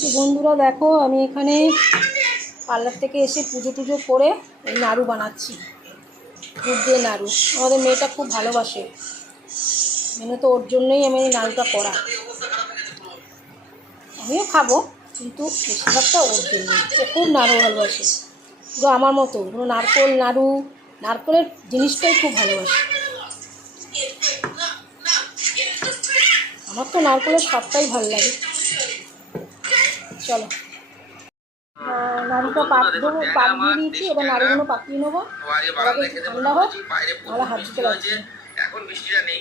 তো বন্ধুরা দেখো, আমি এখানে পার্লার থেকে এসে পুজো টুজো করে নাড়ু বানাচ্ছি। দুধ দিয়ে নাড়ু। আমাদের মেয়েটা খুব ভালোবাসে। মেনে তো ওর জন্যই আমি এই নাড়ুটা করা। আমিও খাব, কিন্তু বেশিরভাগটা ওর জন্য ও খুব নাড়ু ভালোবাসে। পুরো আমার মতো। পুরো নারকোল, নাড়ু, নারকোলের জিনিসটাই খুব ভালোবাসে। আমার তো নারকোলের সবটাই ভালো লাগে। চলো। নাড়ুটা পাক দেবো পাক দিয়ে দিয়েছি এবার নাড়ুগুলো পাকিয়ে নেব। ঠান্ডা হোক নাহলে হাত দিতে পারছি এখন বৃষ্টিটা নেই।